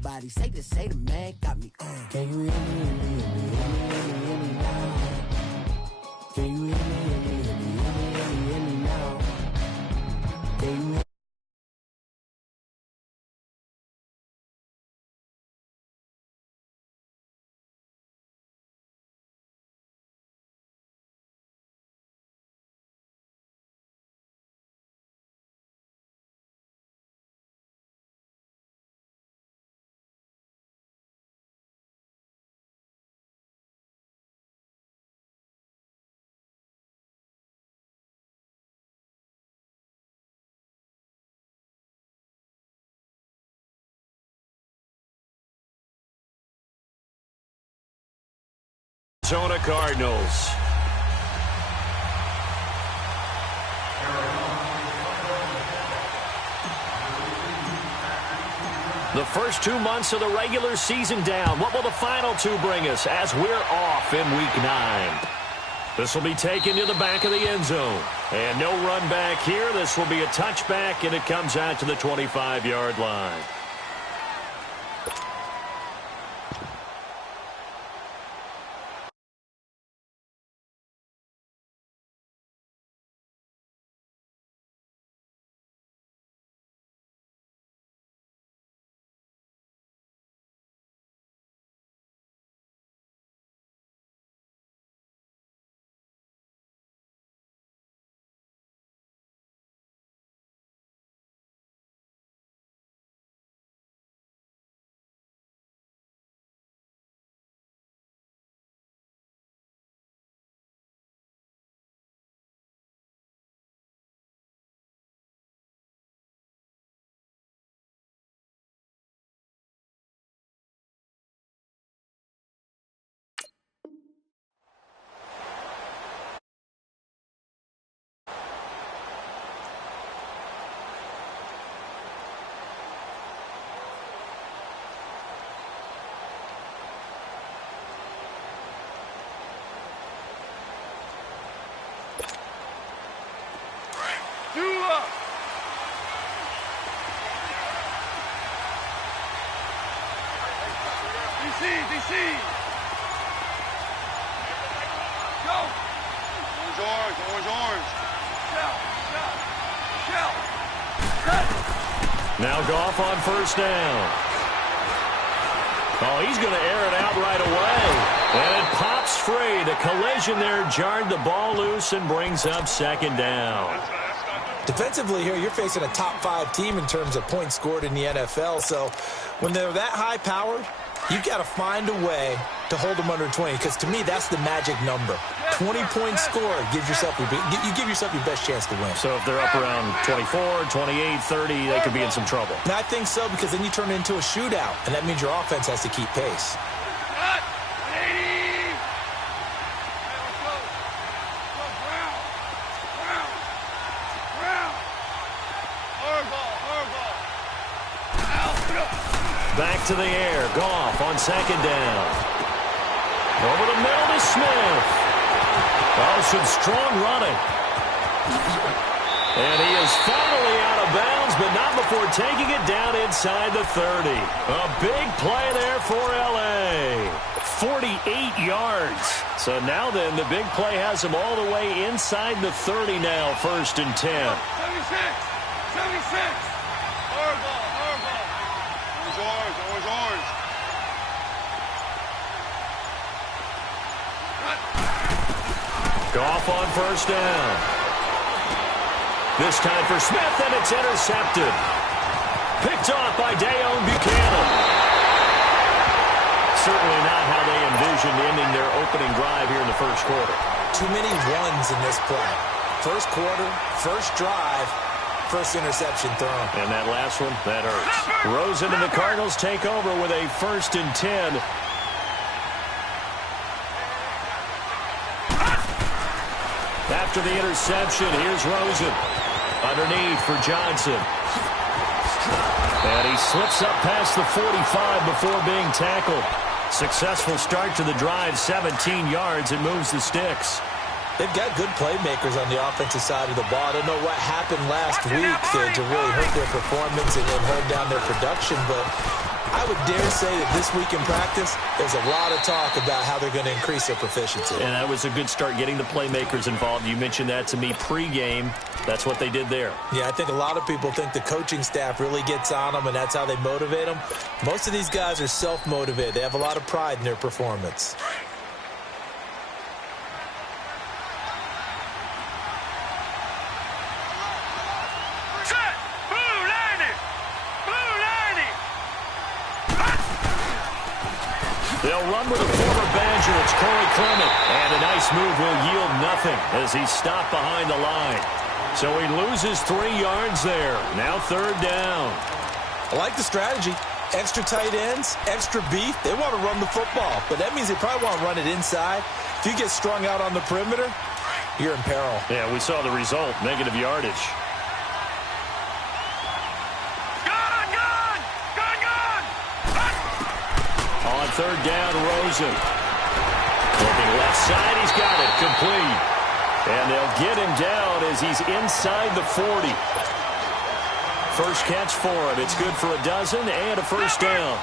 body. Say the man got me. Can you hear me, hear me, hear me, hear me now? Can you hear me, hear me, hear me, hear me now? Can you hear me? Arizona Cardinals. The first 2 months of the regular season down. What will the final two bring us as we're off in Week 9? This will be taken to the back of the end zone. And no run back here. This will be a touchback, and it comes out to the 25-yard line. DC! Go! Orange. Shell! Now Goff on first down. Oh, he's going to air it out right away. And it pops free. The collision there jarred the ball loose and brings up second down. Defensively here, you're facing a top-5 team in terms of points scored in the NFL. So when they're that high-powered, you've got to find a way to hold them under 20, because to me, that's the magic number. 20 points scored gives yourself you give yourself your best chance to win. So if they're up around 24, 28, 30, they could be in some trouble. And I think so, because then you turn it into a shootout, and that means your offense has to keep pace. Back to the air. Goff on second down. Over the middle to Smith. Oh, some strong running. And he is finally out of bounds, but not before taking it down inside the 30. A big play there for L.A. 48 yards. So now then, the big play has him all the way inside the 30 now, 1st and 10. 76. Orange. Goff on first down. This time for Smith, and it's intercepted. Picked off by Dayon Buchanan. Certainly not how they envisioned ending their opening drive here in the first quarter. Too many ones in this play. First quarter, first drive, first interception thrown. And that last one, that hurts. Rosen and the Cardinals take over with a 1st and 10. After the interception, here's Rosen. Underneath for Johnson. And he slips up past the 45 before being tackled. Successful start to the drive, 17 yards, and moves the sticks. They've got good playmakers on the offensive side of the ball. I don't know what happened last week to really hurt their performance and hold down their production, but I would dare say that this week in practice, there's a lot of talk about how they're going to increase their proficiency. And that was a good start, getting the playmakers involved. You mentioned that to me pregame. That's what they did there. Yeah, I think a lot of people think the coaching staff really gets on them, and that's how they motivate them. Most of these guys are self-motivated. They have a lot of pride in their performance. They'll run with a former Badger. It's Corey Clement. And a nice move will yield nothing as he's stopped behind the line. So he loses 3 yards there. Now 3rd down. I like the strategy. Extra tight ends, extra beef. They want to run the football, but that means they probably want to run it inside. If you get strung out on the perimeter, you're in peril. Yeah, we saw the result, negative yardage. On 3rd down, Rosen. Looking left side, he's got it, complete. And they'll get him down as he's inside the 40. First catch for him. It's good for a dozen and a first down.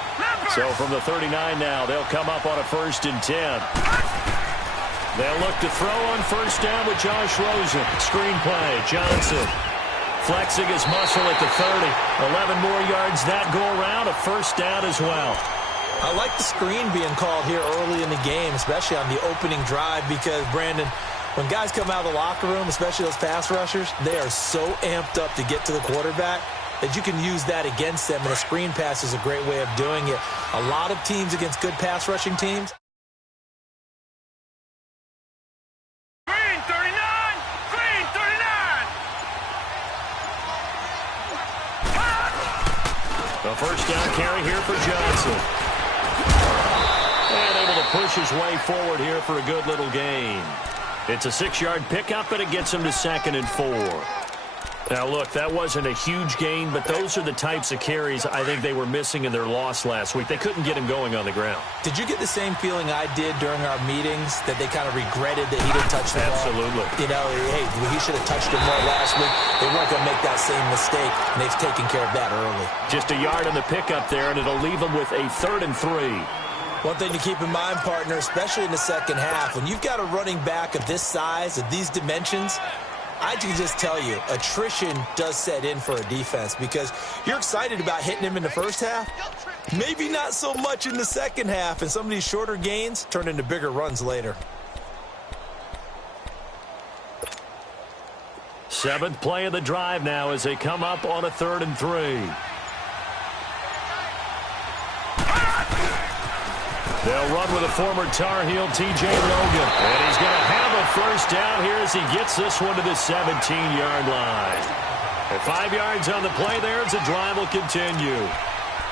So from the 39 now, they'll come up on a 1st and 10. They'll look to throw on 1st down with Josh Rosen. Screen play, Johnson. Flexing his muscle at the 30. 11 more yards that go around, a 1st down as well. I like the screen being called here early in the game, especially on the opening drive, because, Brandon, when guys come out of the locker room, especially those pass rushers, they are so amped up to get to the quarterback that you can use that against them, and a screen pass is a great way of doing it. A lot of teams against good pass rushing teams. Green 39! Green 39! The 1st down carry here for Johnson. And able to push his way forward here for a good little gain. It's a 6-yard pickup, but it gets him to 2nd and 4. Now, look, that wasn't a huge gain, but those are the types of carries I think they were missing in their loss last week. They couldn't get him going on the ground. Did you get the same feeling I did during our meetings, that they kind of regretted that he didn't touch the ball? Absolutely. You know, hey, he should have touched it more last week. They weren't going to make that same mistake, and they've taken care of that early. Just a yard on the pickup there, and it'll leave them with a 3rd and 3. One thing to keep in mind, partner, especially in the second half, when you've got a running back of this size, of these dimensions, I can just tell you, attrition does set in for a defense, because you're excited about hitting him in the first half, maybe not so much in the second half, and some of these shorter gains turn into bigger runs later. 7th play of the drive now as they come up on a 3rd and 3. They'll run with a former Tar Heel, T.J. Logan. And he's going to have a 1st down here as he gets this one to the 17-yard line. And 5 yards on the play there as the drive will continue.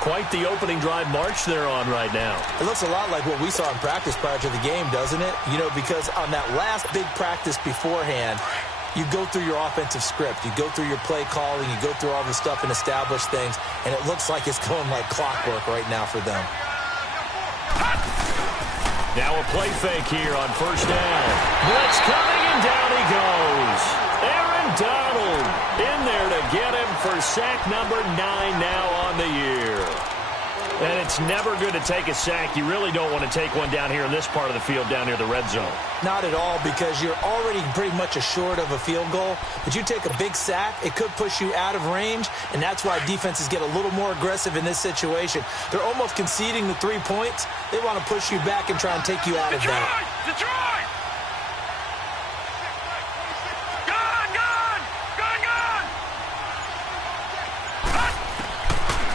Quite the opening drive march they're on right now. It looks a lot like what we saw in practice prior to the game, doesn't it? You know, because on that last big practice beforehand, you go through your offensive script. You go through your play calling. You go through all the stuff and establish things. And it looks like it's going like clockwork right now for them. Now a play fake here on 1st down. Blitz coming, and down he goes. Aaron Donald in there to get him for sack number 9 now on the year. And it's never good to take a sack. You really don't want to take one down here in this part of the field, down near the red zone. Not at all, because you're already pretty much assured of a field goal. But you take a big sack, it could push you out of range, and that's why defenses get a little more aggressive in this situation. They're almost conceding the 3 points. They want to push you back and try and take you out of that. Detroit!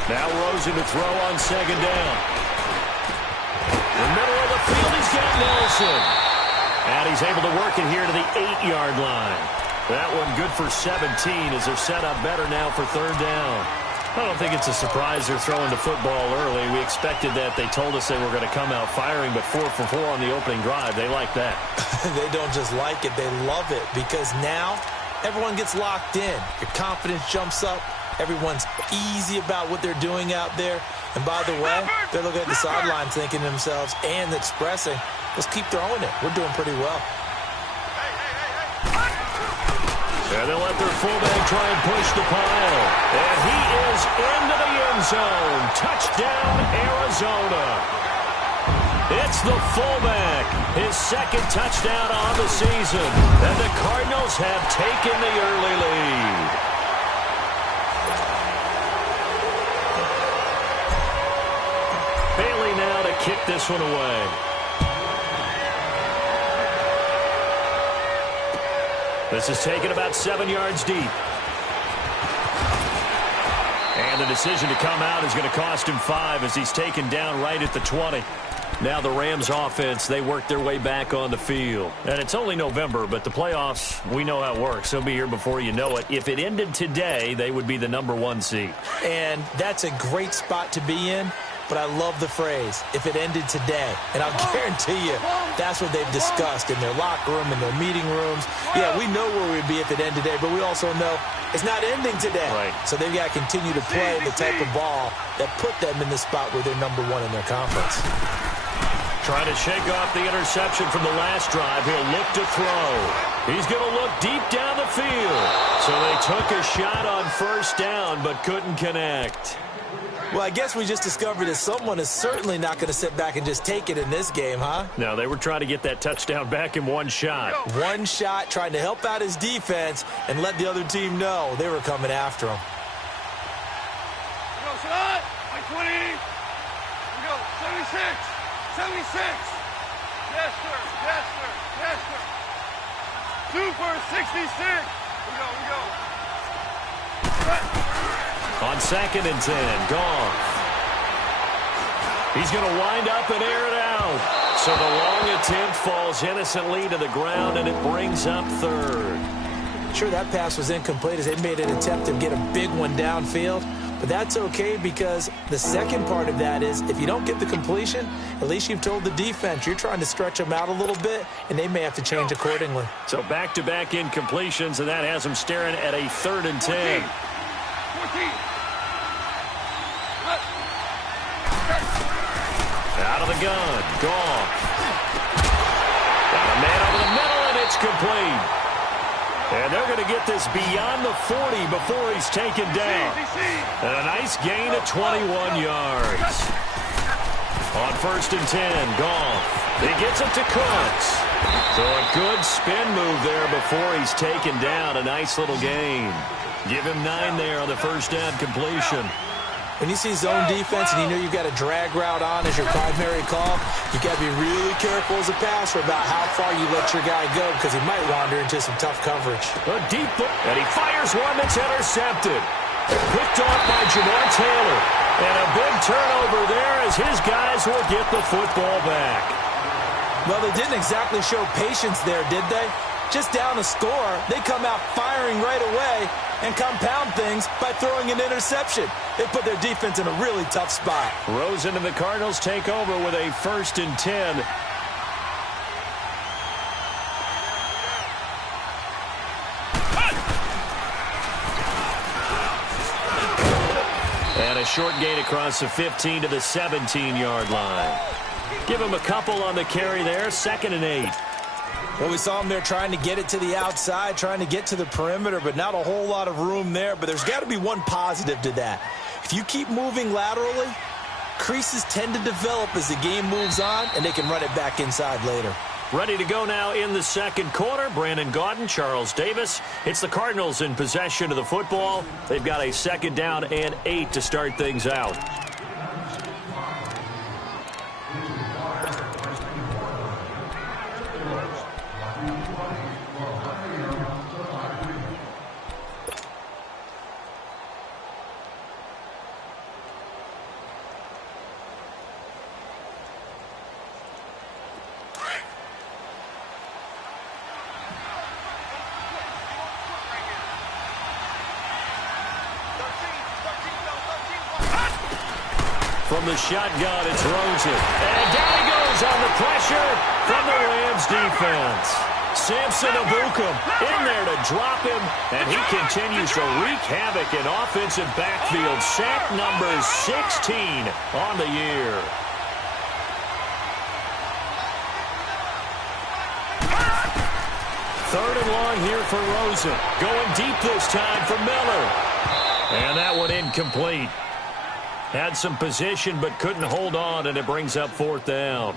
Now Rosen to throw on 2nd down. In the middle of the field, he's got Nelson. And he's able to work it here to the 8-yard line. That one good for 17 as they're set up better now for 3rd down. I don't think it's a surprise they're throwing the football early. We expected that. They told us they were going to come out firing, but 4 for 4 on the opening drive. They like that. They don't just like it, they love it, because now everyone gets locked in. Your confidence jumps up. Everyone's easy about what they're doing out there. And by the way, they're looking at the sideline thinking to themselves and expressing, let's keep throwing it. We're doing pretty well. And they'll let their fullback try and push the pile. And he is into the end zone. Touchdown, Arizona. It's the fullback, his second touchdown on the season. And the Cardinals have taken the early lead. Bailey now to kick this one away. This is taken about 7 yards deep. And the decision to come out is going to cost him 5 as he's taken down right at the 20. Now the Rams offense, they work their way back on the field. And it's only November, but the playoffs, we know how it works. They'll be here before you know it. If it ended today, they would be the #1 seed. And that's a great spot to be in. But I love the phrase, if it ended today. And I'll guarantee you, that's what they've discussed in their locker room, in their meeting rooms. Yeah, we know where we'd be if it ended today, but we also know it's not ending today. Right. So they've got to continue to play the type of ball that put them in the spot where they're #1 in their conference. Trying to shake off the interception from the last drive. He'll look to throw. He's going to look deep down the field. So they took a shot on first down, but couldn't connect. Well, I guess we just discovered that someone is certainly not going to sit back and just take it in this game, huh? No, they were trying to get that touchdown back in one shot. One shot, trying to help out his defense and let the other team know they were coming after him. We go, son. Like 20. We go, 76. 76. Yes, sir. Yes, sir. Yes, sir. 2 for 66. We go. Right. On 2nd and 10, Goff. He's going to wind up and air it out. So the long attempt falls innocently to the ground, and it brings up 3rd. Sure, that pass was incomplete as they made an attempt to get a big one downfield. But that's okay because the second part of that is if you don't get the completion, at least you've told the defense you're trying to stretch them out a little bit, and they may have to change accordingly. So back-to-back incompletions, and that has them staring at a 3rd and 10. 14. Out of the gun, Goff. Got a man over the middle, and it's complete. And they're going to get this beyond the 40 before he's taken down. And a nice gain of 21 yards. On 1st and 10, Goff. He gets it to Cooks. So a good spin move there before he's taken down. A nice little gain. Give him 9 there on the first down completion. When you see zone defense and you know you've got a drag route on as your primary call, you got to be really careful as a passer about how far you let your guy go because he might wander into some tough coverage. A deep ball, and he fires one that's intercepted. Picked off by Jamar Taylor. And a big turnover there as his guys will get the football back. Well, they didn't exactly show patience there, did they? Just down a score, they come out firing right away and compound things by throwing an interception. They put their defense in a really tough spot. Rosen and the Cardinals take over with a 1st and 10. And a short gain across the 15 to the 17-yard line. Give him a couple on the carry there, 2nd and 8. Well, we saw him there trying to get it to the outside, trying to get to the perimeter, but not a whole lot of room there. But there's got to be one positive to that. If you keep moving laterally, creases tend to develop as the game moves on, and they can run it back inside later. Ready to go now in the 2nd quarter. Brandon Gaudin, Charles Davis. It's the Cardinals in possession of the football. They've got a 2nd down and 8 to start things out. From the shotgun, it's Rosen. And down he goes on the pressure from the Rams defense. Samson Abukum in there to drop him, and he continues to wreak havoc in offensive backfield. Sack number 16 on the year. Third and long here for Rosen. Going deep this time for Miller. And that one incomplete. Had some position but couldn't hold on, and it brings up fourth down.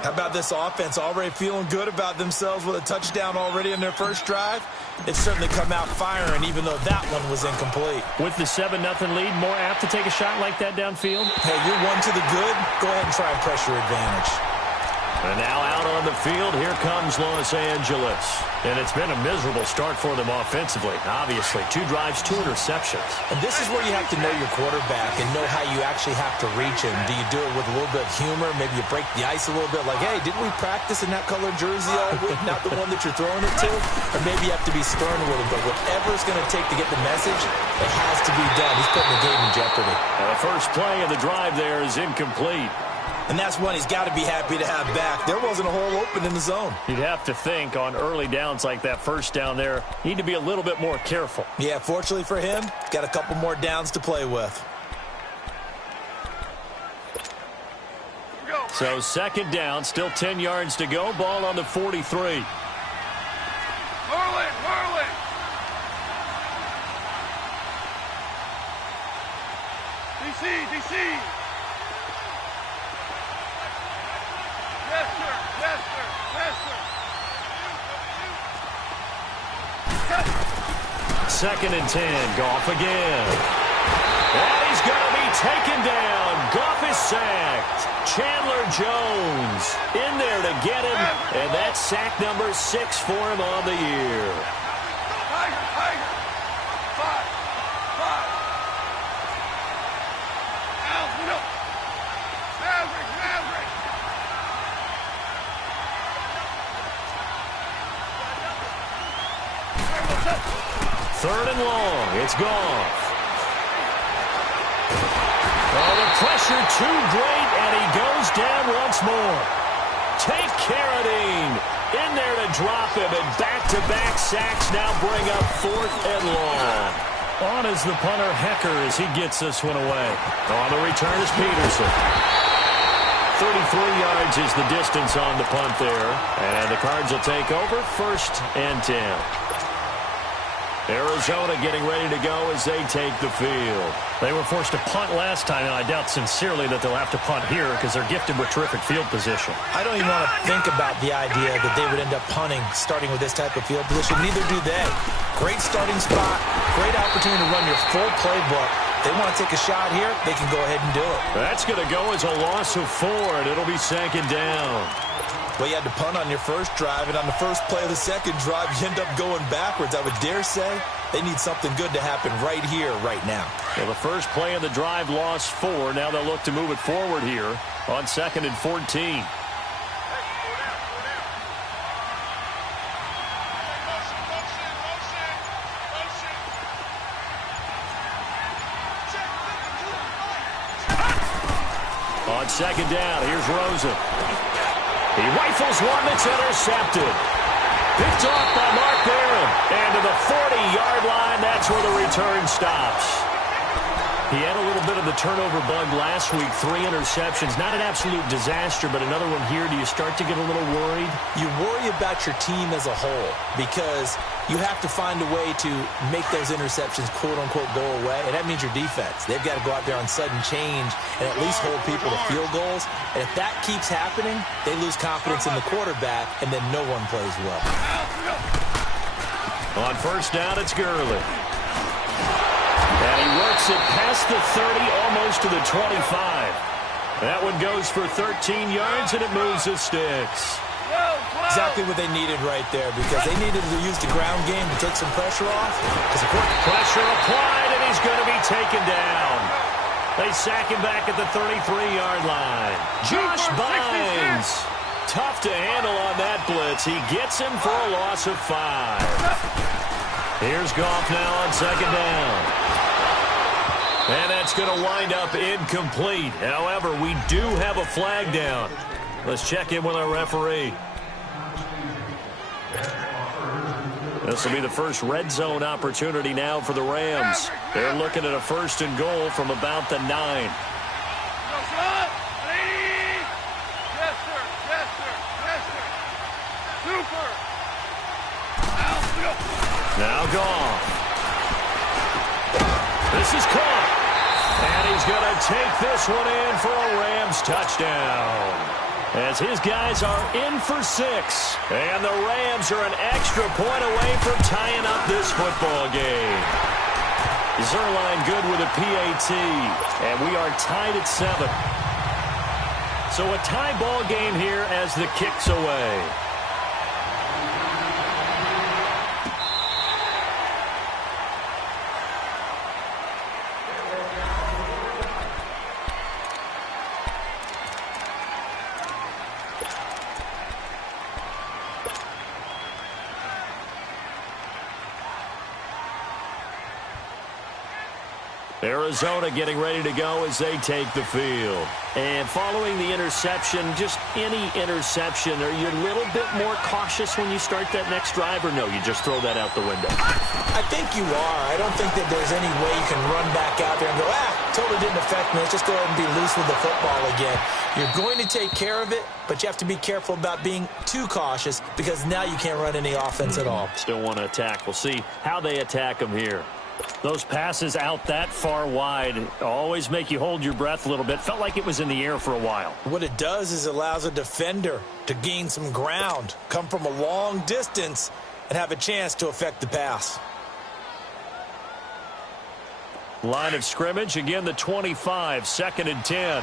How about this offense already feeling good about themselves with a touchdown already in their first drive? It's certainly come out firing, even though that one was incomplete. With the 7-0 lead, more apt to take a shot like that downfield? Hey, you're one to the good. Go ahead and try and press your advantage. And now out on the field, here comes Los Angeles. And it's been a miserable start for them offensively. Obviously, 2 drives, 2 interceptions. And this is where you have to know your quarterback and know how you actually have to reach him. Do you do it with a little bit of humor? Maybe you break the ice a little bit, like, hey, didn't we practice in that colored jersey all week? Not the one that you're throwing it to? Or maybe you have to be stern with him. But whatever it's going to take to get the message, it has to be done. He's putting the game in jeopardy. The first play of the drive there is incomplete. And that's one he's got to be happy to have back. There wasn't a hole open in the zone. You'd have to think on early downs like that first down there, need to be a little bit more careful. Yeah, fortunately for him, got a couple more downs to play with. So second down, still 10 yards to go. Ball on the 43. Hurl it, hurl it. DC. Yes, sir. Yes, sir. Yes, sir. Second and 10. Goff again. And he's going to be taken down. Goff is sacked. Chandler Jones in there to get him. And that's sack number 6 for him on the year. Tiger. 5. Out, Maverick. Third and long. It's gone. Oh, the pressure too great, and he goes down once more. Take Carradine in there to drop him, and back-to-back sacks now bring up fourth and long. On is the punter Hecker as he gets this one away. On the return is Peterson. 33 yards is the distance on the punt there, and the Cards will take over first and 10. Arizona getting ready to go as they take the field. They were forced to punt last time, and I doubt sincerely that they'll have to punt here because they're gifted with terrific field position. I don't even want to think about the idea that they would end up punting starting with this type of field position. Neither do they. Great starting spot, great opportunity to run your full playbook. They want to take a shot here, they can go ahead and do it. That's going to go as a loss of 4, and it'll be second down. Well, you had to punt on your first drive, and on the first play of the second drive, you end up going backwards. I would dare say they need something good to happen right here, right now. Well, the first play of the drive lost 4. Now they'll look to move it forward here on 2nd and 14. On second down, here's Rosen. He rifles one that's intercepted. Picked off by Mark Barron. And to the 40-yard line, that's where the return stops. He had a little bit of the turnover bug last week, 3 interceptions. Not an absolute disaster, but another one here. Do you start to get a little worried? You worry about your team as a whole because you have to find a way to make those interceptions, quote-unquote, go away, and that means your defense. They've got to go out there on sudden change and at least hold people to field goals. And if that keeps happening, they lose confidence in the quarterback, and then no one plays well. On first down, it's Gurley. And he works it past the 30, almost to the 25. That one goes for 13 yards, and it moves the sticks. Exactly what they needed right there because they needed to use the ground game to take some pressure off. Pressure applied, and he's going to be taken down. They sack him back at the 33-yard line. Josh Bynes. Tough to handle on that blitz. He gets him for a loss of 5. Here's Goff now on second down. And that's going to wind up incomplete. However, we do have a flag down. Let's check in with our referee. This will be the first red zone opportunity now for the Rams. They're looking at a 1st and goal from about the 9. Yes, sir. Super. Goff. This is caught. And he's going to take this one in for a Rams touchdown. As his guys are in for 6. And the Rams are an extra point away from tying up this football game. Zerline good with a PAT. And we are tied at 7. So a tie ball game here as the kick's away. Arizona getting ready to go as they take the field. And following the interception, just any interception, are you a little bit more cautious when you start that next drive, or no, you just throw that out the window? I think you are. I don't think that there's any way you can run back out there and go, totally didn't affect me. Let's just go ahead and be loose with the football again. You're going to take care of it, but you have to be careful about being too cautious because now you can't run any offense at all. Still want to attack. We'll see how they attack them here. Those passes out that far wide always make you hold your breath a little bit. Felt like it was in the air for a while. What it does is allows a defender to gain some ground, come from a long distance, and have a chance to affect the pass. Line of scrimmage, again the 25, 2nd and 10.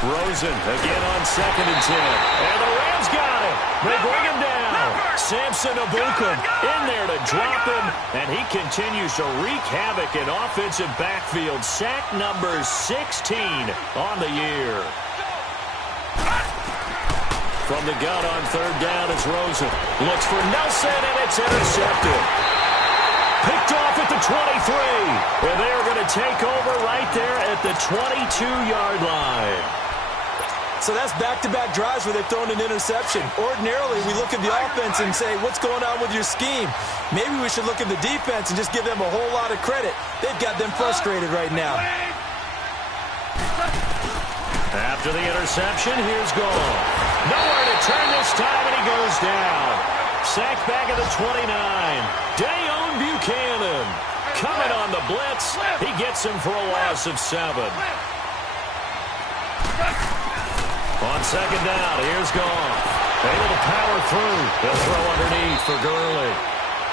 Rosen again on 2nd and 10. And the Rams got it. They bring him down. Samson Ebukam in there to drop him. And he continues to wreak havoc in offensive backfield. Sack number 16 on the year. From the gun on 3rd down is Rosen. Looks for Nelson, and it's intercepted. Picked off at the 23. And they are going to take over right there at the 22-yard line. So that's back-to-back drives where they've thrown an interception. Ordinarily, we look at the offense and say, what's going on with your scheme? Maybe we should look at the defense and just give them a whole lot of credit. They've got them frustrated right now. After the interception, here's Goff. Nowhere to turn this time, and he goes down. Sacked back at the 29. Dayon Buchanan coming on the blitz. He gets him for a loss of 7. On 2nd down, here's Goff. Able to power through. He'll throw underneath for Gurley.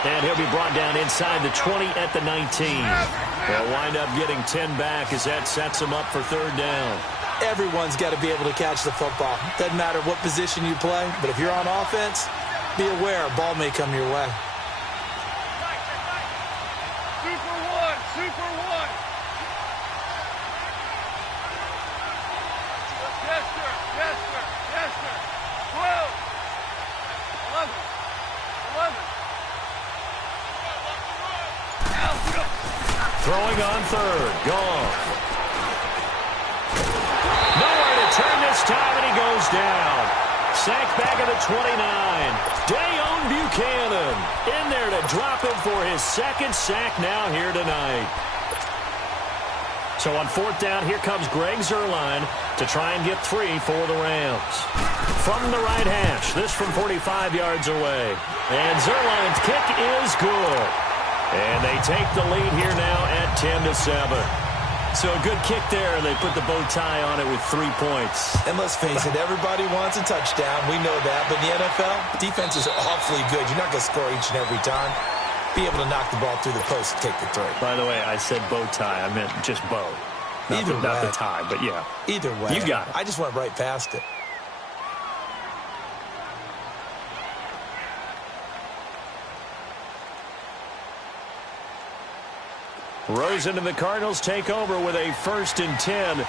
And he'll be brought down inside the 20 at the 19. They'll wind up getting 10 back as that sets them up for 3rd down. Everyone's got to be able to catch the football. Doesn't matter what position you play, but if you're on offense, be aware a ball may come your way. Super one, super one. Yes, sir, yes, sir, yes, sir. 12, 11, 11. Throwing on 3rd, Goff. Nowhere to turn this time, and he goes down. Sacked back at the 29. Dayon Buchanan in there to drop him for his 2nd sack now here tonight. So on 4th down, here comes Greg Zerline to try and get 3 for the Rams. From the right hash, this from 45 yards away. And Zerline's kick is good. And they take the lead here now at 10-7. So a good kick there. They put the bow tie on it with 3 points. And let's face it, everybody wants a touchdown. We know that. But in the NFL, defense is awfully good. You're not going to score each and every time. Be able to knock the ball through the post and take the 3. By the way, I said bow tie. I meant just bow. Not the tie, but yeah. Either way. You got it. I just went right past it. Rosen and the Cardinals take over with a 1st and 10. Let's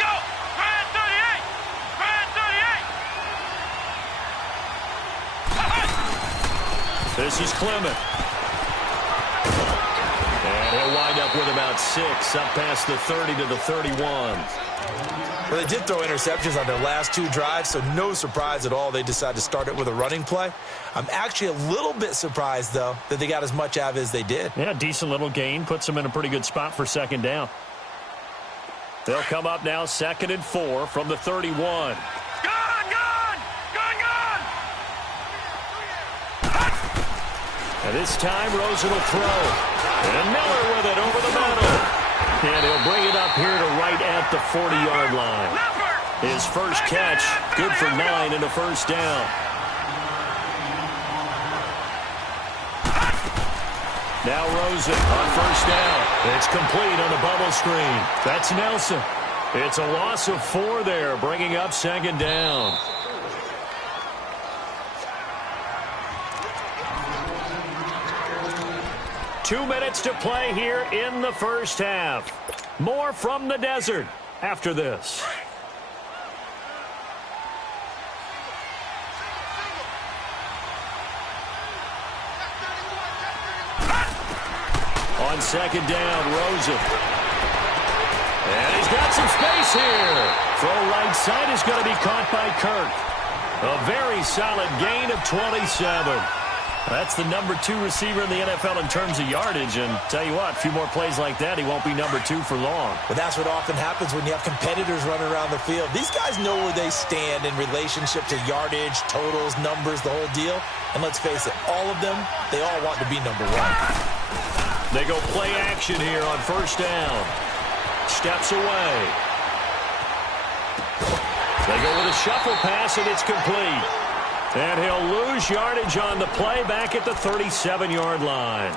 go! Grand 38! Grand 38! This is Clement. And he'll wind up with about 6, up past the 30 to the 31. Well, they did throw interceptions on their last 2 drives, so no surprise at all they decided to start it with a running play. I'm actually a little bit surprised, though, that they got as much out of it as they did. Yeah, decent little gain. Puts them in a pretty good spot for 2nd down. They'll come up now 2nd and 4 from the 31. Gone! And this time, Rosen will throw. And Miller with it over the middle. And he'll bring it up here to right at the 40-yard line. His first catch, good for 9 and a first down. Now Rosen on first down. It's complete on the bubble screen. That's Nelson. It's a loss of 4 there, bringing up 2nd down. Two minutes to play here in the first half. More from the desert after this. On 2nd down, Rosen. And he's got some space here. Throw right side is going to be caught by Kirk. A very solid gain of 27. That's the number 2 receiver in the NFL in terms of yardage. And tell you what, a few more plays like that, he won't be number 2 for long. But that's what often happens when you have competitors running around the field. These guys know where they stand in relationship to yardage, totals, numbers, the whole deal. And let's face it, all of them, they all want to be number 1. They go play action here on first down. Steps away. They go with a shuffle pass, and it's complete. And he'll lose yardage on the play back at the 37-yard line.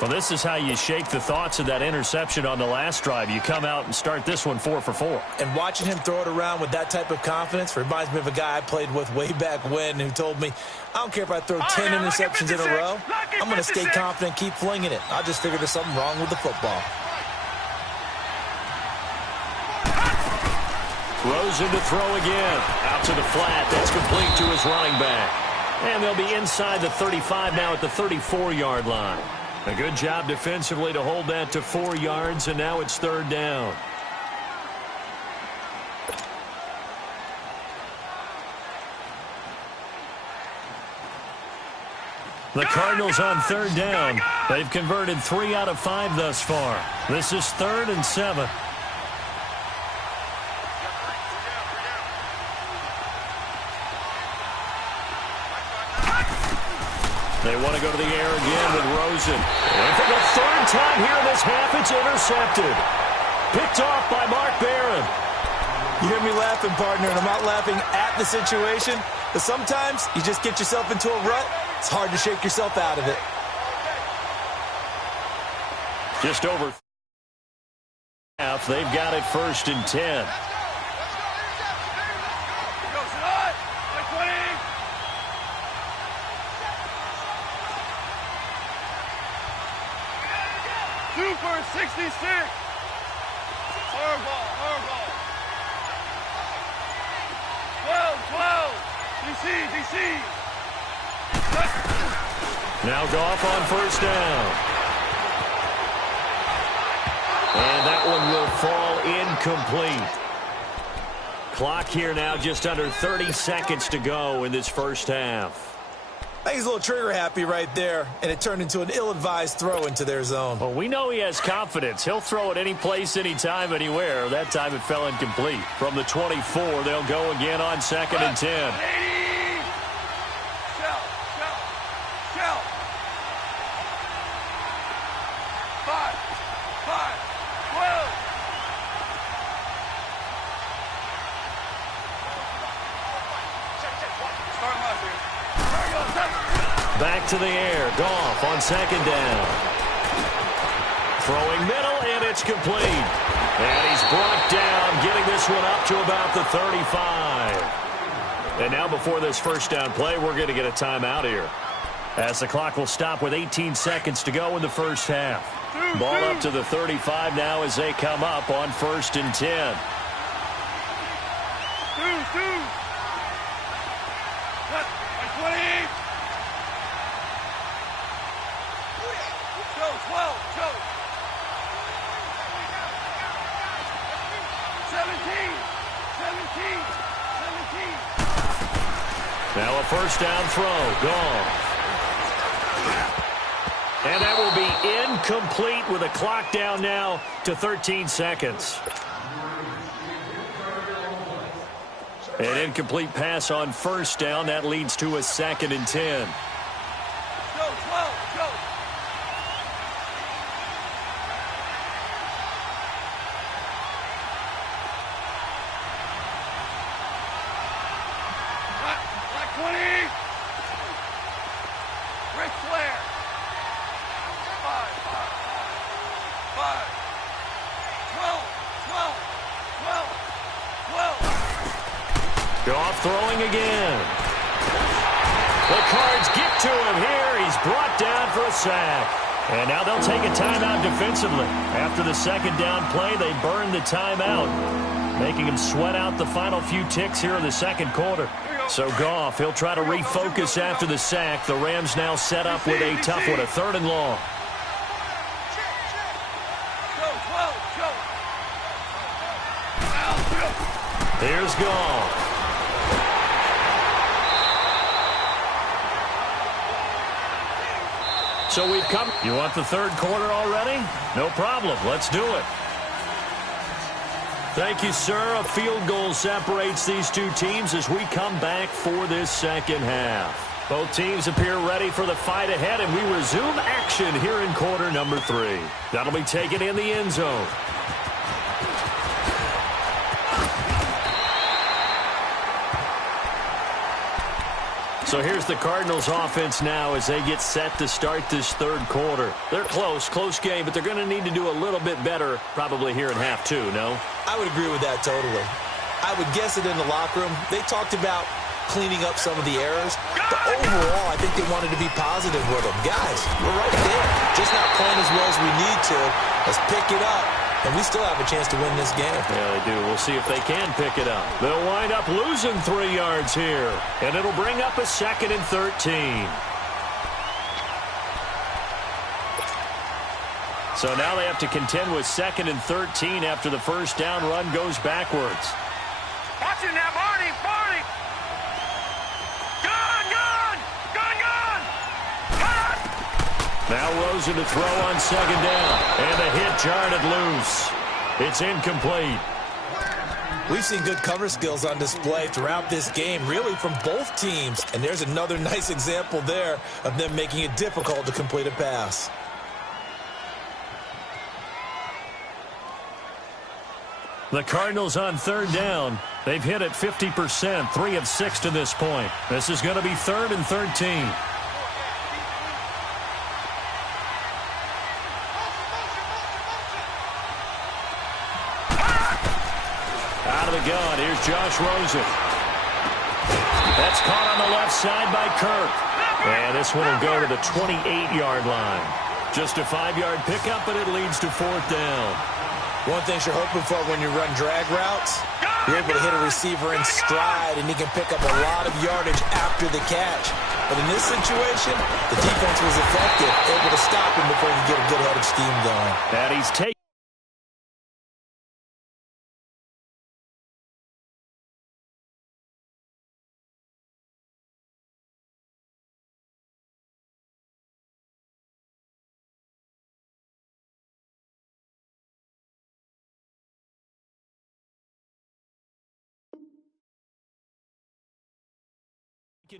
Well, this is how you shake the thoughts of that interception on the last drive. You come out and start this one 4 for 4. And watching him throw it around with that type of confidence reminds me of a guy I played with way back when who told me, I don't care if I throw 10 interceptions in a row. I'm going to stay confident, keep flinging it. I just figured there's something wrong with the football. Rosen to throw again. Out to the flat. That's complete to his running back. And they'll be inside the 35 now at the 34-yard line. A good job defensively to hold that to 4 yards, and now it's 3rd down. The Cardinals on 3rd down. They've converted 3 out of 5 thus far. This is 3rd and 7. They want to go to the air again with Rosen. And for the 3rd time here in this half, it's intercepted. Picked off by Mark Barron. You hear me laughing, partner, and I'm not laughing at the situation, but sometimes you just get yourself into a rut. It's hard to shake yourself out of it. Just over half. They've got it 1st and 10. For 66. Hardball. 12. DC. Now Goff on first down. And that one will fall incomplete. Clock here now just under 30 seconds to go in this first half. I think he's a little trigger happy right there, and it turned into an ill-advised throw into their zone. Well, we know he has confidence. He'll throw it any place, anytime, anywhere. That time it fell incomplete. From the 24, they'll go again on 2nd and 10. Shell. 5, 12. Start left here. Back to the air. Goff on 2nd down. Throwing middle, and it's complete. And he's brought down, getting this one up to about the 35. And now before this first down play, we're going to get a timeout here, as the clock will stop with 18 seconds to go in the first half. Ball up to the 35 now as they come up on 1st and 10. Cut. 20. Joe, 12. 17. Now a first down throw. Gone. And that will be incomplete with a clock down now to 13 seconds. An incomplete pass on first down. That leads to a 2nd and 10. Go, 12, go. Black 20. Rick Flair. 5, 12, 12, 12, 12. Goff throwing again. The Cards get to him here. He's brought down for a sack. And now they'll take a timeout defensively. After the 2nd down play, they burn the timeout, making him sweat out the final few ticks here in the 2nd quarter. So Goff, he'll try to refocus after the sack. The Rams now set up with a tough one, a 3rd and long. Here's Goff. So we've come. You want the 3rd quarter already? No problem. Let's do it. Thank you, sir. A field goal separates these two teams as we come back for this 2nd half. Both teams appear ready for the fight ahead, and we resume action here in quarter number 3. That'll be taken in the end zone. So here's the Cardinals offense now as they get set to start this 3rd quarter. They're close game, but they're going to need to do a little bit better probably here in half 2, no? I would agree with that totally. I would guess it in the locker room. They talked about cleaning up some of the errors, but overall I think they wanted to be positive with them. Guys, we're right there. Just not playing as well as we need to. Let's pick it up. And we still have a chance to win this game. Yeah, they do. We'll see if they can pick it up. They'll wind up losing 3 yards here. And it'll bring up a 2nd and 13. So now they have to contend with 2nd and 13 after the 1st down run goes backwards. Watch it now, Barney! Barney! Gun! Now Rosen to throw on 2nd down. And the hit jarred it loose. It's incomplete. We've seen good cover skills on display throughout this game, really from both teams. And there's another nice example there of them making it difficult to complete a pass. The Cardinals on 3rd down. They've hit it 50%, 3 of 6 to this point. This is going to be 3rd and 13. Out of the gun, here's Josh Rosen. That's caught on the left side by Kirk. And this one will go to the 28-yard line. Just a 5-yard pickup, but it leads to 4th down. One thing you're hoping for when you run drag routes, you're able to hit a receiver in stride, and he can pick up a lot of yardage after the catch. But in this situation, the defense was effective, able to stop him before he could get a good-headed scheme going. And he's taken.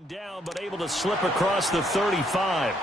Down, but able to slip across the 35.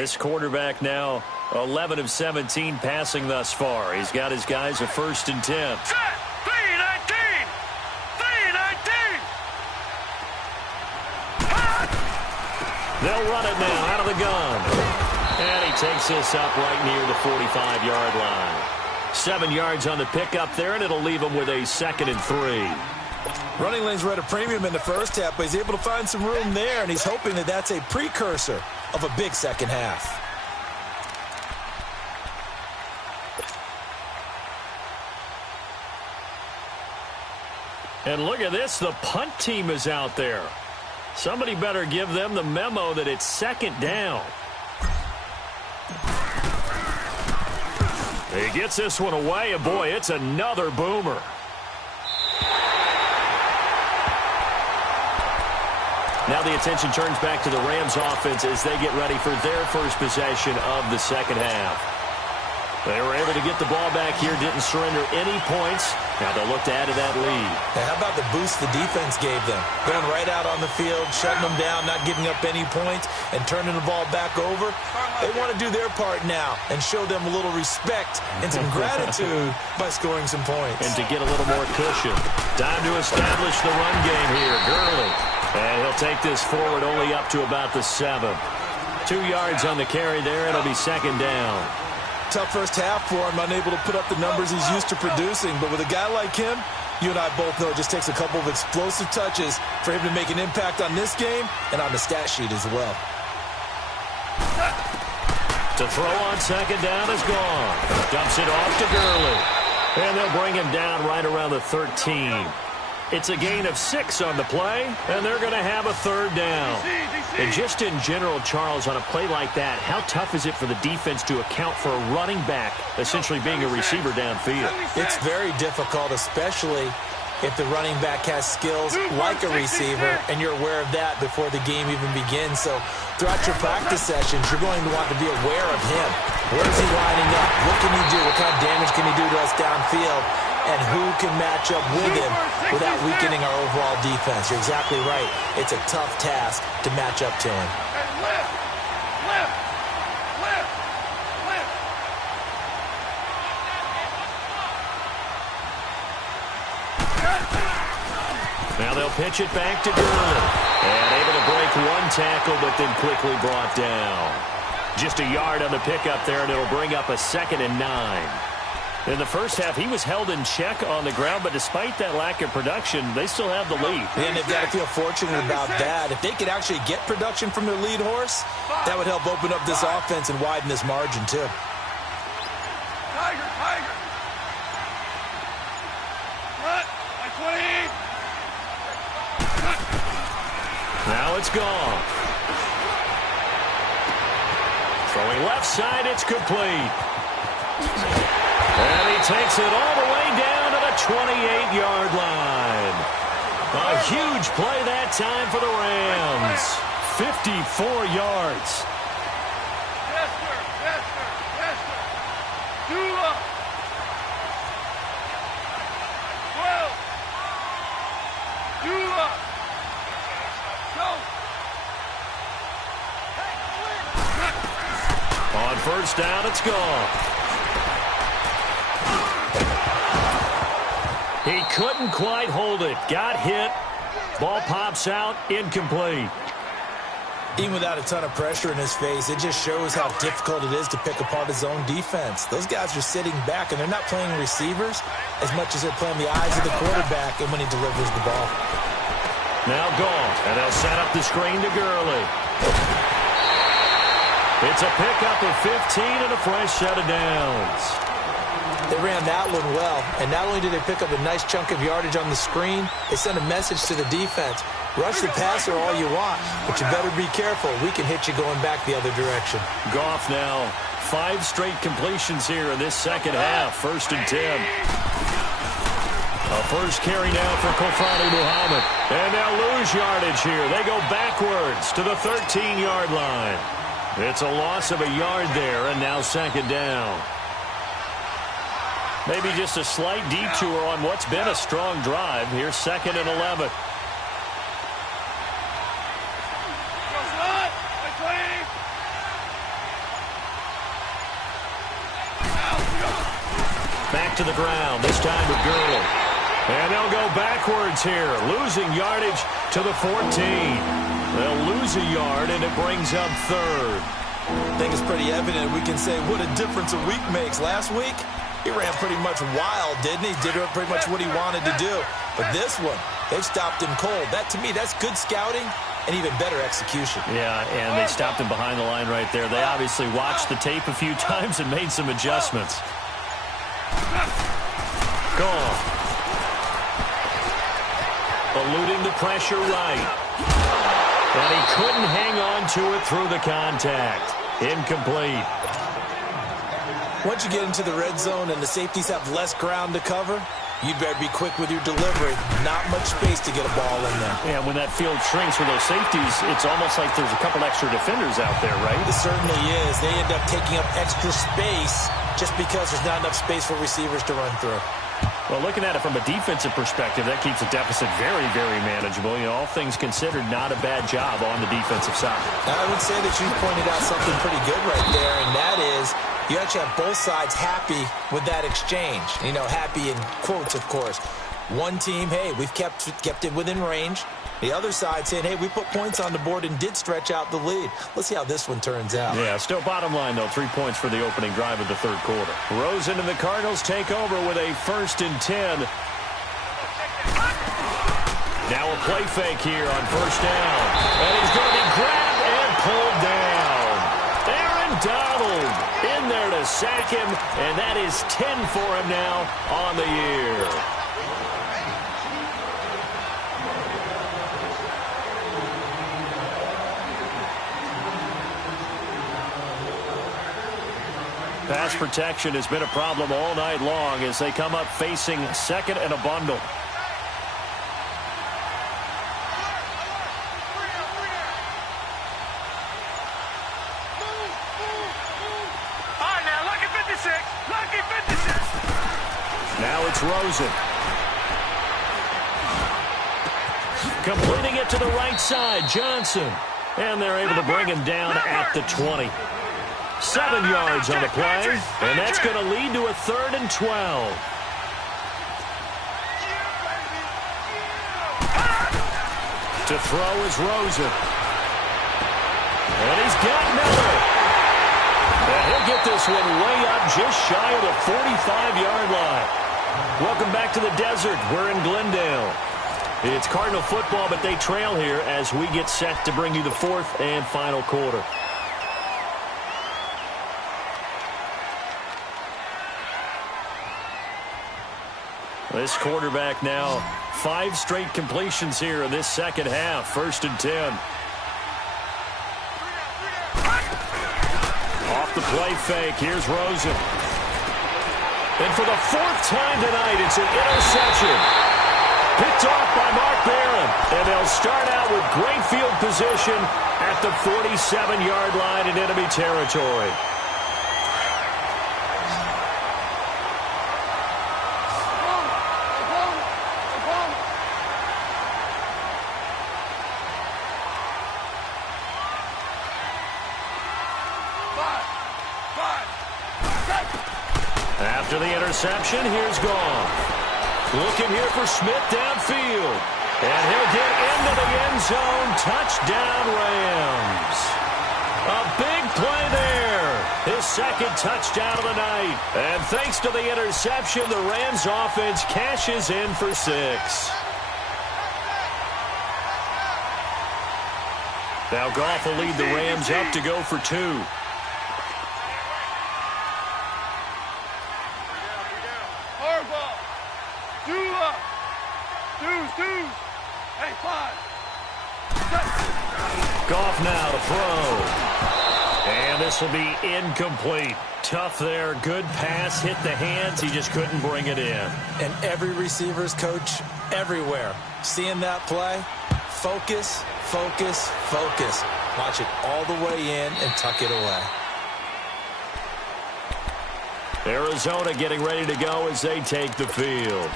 This quarterback now 11 of 17 passing thus far. He's got his guys a 1st and 10. Set! 3-19! 3-19! They'll run it now out of the gun. And he takes this up right near the 45-yard line. 7 yards on the pickup there, and it'll leave him with a 2nd and 3. Running lanes were at a premium in the first half, but he's able to find some room there, and he's hoping that that's a precursor of a big second half. And look at this, the punt team is out there. Somebody better give them the memo that it's 2nd down. He gets this one away, and boy, it's another boomer. Now the attention turns back to the Rams offense as they get ready for their first possession of the second half. They were able to get the ball back here, didn't surrender any points. Now they'll look to add to that lead. Now, how about the boost the defense gave them? Going right out on the field, shutting them down, not giving up any points, and turning the ball back over. They want to do their part now and show them a little respect and some gratitude by scoring some points. And to get a little more cushion. Time to establish the run game here. Gurley. And he'll take this forward only up to about the 7. 2 yards on the carry there. It'll be 2nd down. Tough first half for him, unable to put up the numbers he's used to producing. But with a guy like him, you and I both know it just takes a couple of explosive touches for him to make an impact on this game and on the stat sheet as well. To throw on 2nd down is gone. Dumps it off to Gurley. And they'll bring him down right around the 13. It's a gain of 6 on the play, and they're going to have a 3rd down. And just in general, Charles, on a play like that, how tough is it for the defense to account for a running back essentially being a receiver downfield? It's very difficult, especially if the running back has skills like a receiver, and you're aware of that before the game even begins. So throughout your practice sessions, you're going to want to be aware of him. Where is he lining up? What can he do? What kind of damage can he do to us downfield? And who can match up with him without weakening our overall defense? You're exactly right. It's a tough task to match up to him. Now they'll pitch it back to Gurley. And able to break one tackle, but then quickly brought down. Just a yard on the pickup there, and it'll bring up a 2nd and 9. In the first half, he was held in check on the ground, but despite that lack of production, they still have the lead. And they've got to feel fortunate about that. If they could actually get production from their lead horse, that would help open up this offense and widen this margin, too. Tiger! Cut! By 20! Now it's gone. Throwing left side, it's complete. And he takes it all the way down to the 28-yard line. A huge play that time for the Rams. 54 yards. Yes, sir! Yes, sir! Yes, sir! 2 up! 12! 2 up! Go! On 1st down, it's gone. He couldn't quite hold it. Got hit. Ball pops out. Incomplete. Even without a ton of pressure in his face, it just shows how difficult it is to pick apart his own defense. Those guys are sitting back, and they're not playing receivers as much as they're playing the eyes of the quarterback and when he delivers the ball. Now gone, and they'll set up the screen to Gurley. It's a pickup of 15 and a fresh set of downs. They ran that one well, and not only did they pick up a nice chunk of yardage on the screen, they sent a message to the defense. Rush the passer all you want, but you better be careful. We can hit you going back the other direction. Goff now 5 straight completions here in this second half. 1st and 10. A first carry now for Kofani Muhammad. And they'll lose yardage here. They go backwards to the 13-yard line. It's a loss of a yard there, and now 2nd down. Maybe just a slight detour on what's been a strong drive. Here's 2nd and 11. Back to the ground, this time with Gurley. And they'll go backwards here, losing yardage to the 14. They'll lose a yard, and it brings up third. I think it's pretty evident. We can say what a difference a week makes. Last week, he ran pretty much wild, didn't he? Did pretty much what he wanted to do. But this one, they've stopped him cold. That, to me, that's good scouting and even better execution. Yeah, and they stopped him behind the line right there. They obviously watched the tape a few times and made some adjustments. Gone. Eluding the pressure right. And he couldn't hang on to it through the contact. Incomplete. Once you get into the red zone and the safeties have less ground to cover, you better be quick with your delivery. Not much space to get a ball in there. Yeah, when that field shrinks for those safeties, it's almost like there's a couple extra defenders out there, right? It certainly is. They end up taking up extra space just because there's not enough space for receivers to run through. Well, looking at it from a defensive perspective, that keeps the deficit very, very manageable. You know, all things considered, not a bad job on the defensive side. I would say that you pointed out something pretty good right there, and that is you actually have both sides happy with that exchange. You know, happy in quotes, of course. One team, hey, we've kept it within range. The other side saying, hey, we put points on the board and did stretch out the lead. Let's see how this one turns out. Yeah, still bottom line, though, 3 points for the opening drive of the third quarter. Rosen and the Cardinals take over with a 1st and 10. Now a play fake here on 1st down. And he's going to be grabbed and pulled down. Aaron Donald in there to sack him, and that is 10 for him now on the year. Pass protection has been a problem all night long as they come up facing 2nd and a bundle. All right, now, lucky 56. Lucky 56. Now it's Rosen. Completing it to the right side, Johnson. And they're able to bring him down at the 20. 7 yards on the play, and that's going to lead to a 3rd and 12. To throw is Rosen. And he's got Miller. And he'll get this one way up just shy of the 45-yard line. Welcome back to the desert. We're in Glendale. It's Cardinal football, but they trail here as we get set to bring you the 4th and final quarter. This quarterback now 5 straight completions here in this second half. 1st and 10. Off the play fake. Here's Rosen. And for the 4th time tonight, it's an interception. Picked off by Mark Barron. And they'll start out with great field position at the 47-yard line in enemy territory. After the interception, here's Goff. Looking here for Smith downfield. And he'll get into the end zone. Touchdown, Rams. A big play there. His 2nd touchdown of the night. And thanks to the interception, the Rams offense cashes in for 6. Now Goff will lead the Rams up to go for 2. Hey, 5. Goff now to throw. And this will be incomplete. Tough there. Good pass. Hit the hands. He just couldn't bring it in. And every receiver's coach everywhere. Seeing that play, focus, focus, focus. Watch it all the way in and tuck it away. Arizona getting ready to go as they take the field.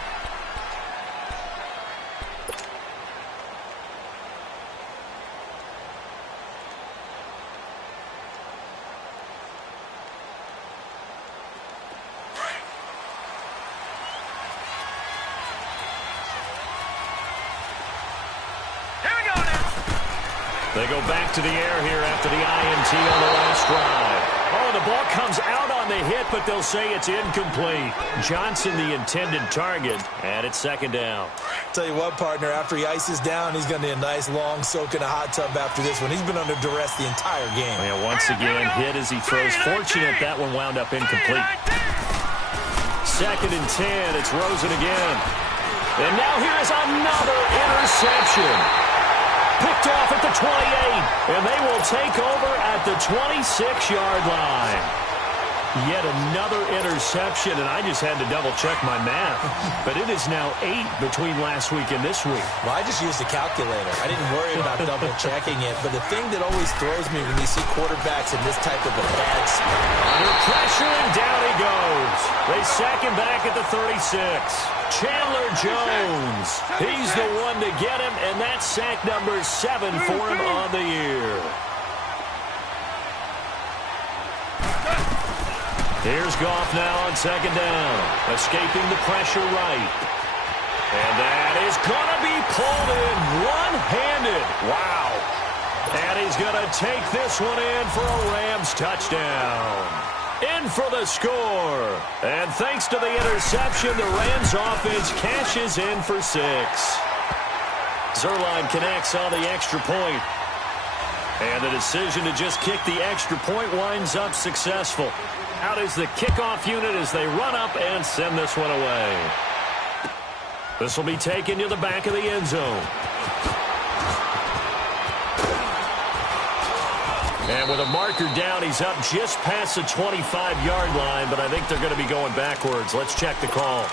They go back to the air here after the INT on the last drive. Oh, the ball comes out on the hit, but they'll say it's incomplete. Johnson, the intended target, and it's second down. Tell you what, partner, after he ices down, he's going to need a nice long soak in a hot tub after this one. He's been under duress the entire game. And once again, hit as he throws. Fortunate that one wound up incomplete. Second and 10. It's Rosen again. And now here is another interception. Picked off at the 28, and they will take over at the 26-yard line. Yet another interception, and I just had to double-check my math. But it is now 8 between last week and this week. Well, I just used a calculator. I didn't worry about double-checking it. But the thing that always throws me when you see quarterbacks in this type of a bad spot. Under pressure, and down he goes. They sack him back at the 36. Chandler Jones. He's the one to get him, and that's sack number 7 for him on the year. Here's Goff now on second down. Escaping the pressure right. And that is going to be pulled in one-handed. Wow. And he's going to take this one in for a Rams touchdown. In for the score. And thanks to the interception, the Rams offense cashes in for 6. Zerline connects on the extra point. And the decision to just kick the extra point winds up successful. Out is the kickoff unit as they run up and send this one away. This will be taken to the back of the end zone. And with a marker down, he's up just past the 25-yard line, but I think they're going to be going backwards. Let's check the call.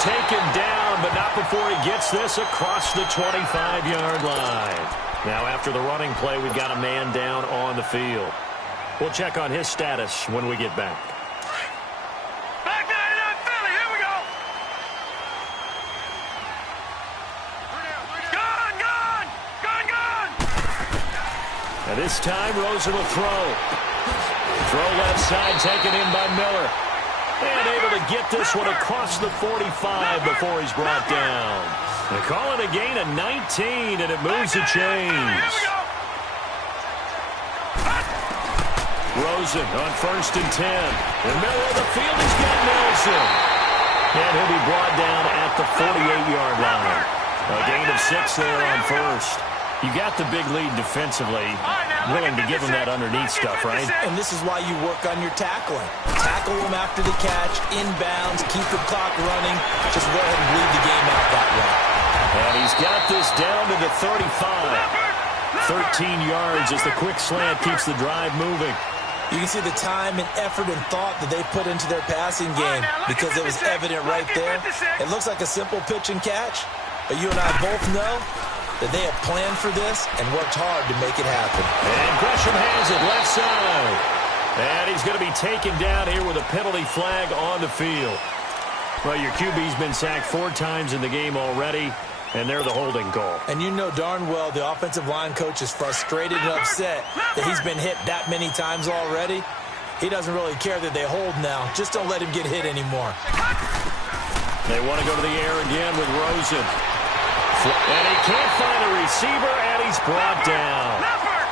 Taken down, but not before he gets this across the 25-yard line. Now, after the running play, we've got a man down on the field. We'll check on his status when we get back. Back there in Philly, here we go. Gone. And this time, Rosen will throw. Throw left side, taken in by Miller. And able to get this one across the 45 before he's brought down. They call it a gain of 19, and it moves the chains. Rosen on 1st and 10. In the middle of the field, he's got Nelson. And he'll be brought down at the 48-yard line. A gain of 6 there on 1st. You got the big lead defensively, willing to give them that underneath stuff, right? And this is why you work on your tackling. Tackle them after the catch, inbounds, keep the clock running. Just go ahead and bleed the game out that way. And he's got this down to the 35. 13 yards as the quick slant keeps the drive moving. You can see the time and effort and thought that they put into their passing game because it was evident right there. It looks like a simple pitch and catch, but you and I both know that they have planned for this and worked hard to make it happen. And Gresham has it left side. And he's going to be taken down here with a penalty flag on the field. Well, your QB's been sacked 4 times in the game already, and they're the holding call. And you know darn well the offensive line coach is frustrated and upset that he's been hit that many times already. He doesn't really care that they hold now. Just don't let him get hit anymore. They want to go to the air again with Rosen. And he can't find a receiver, and he's brought down.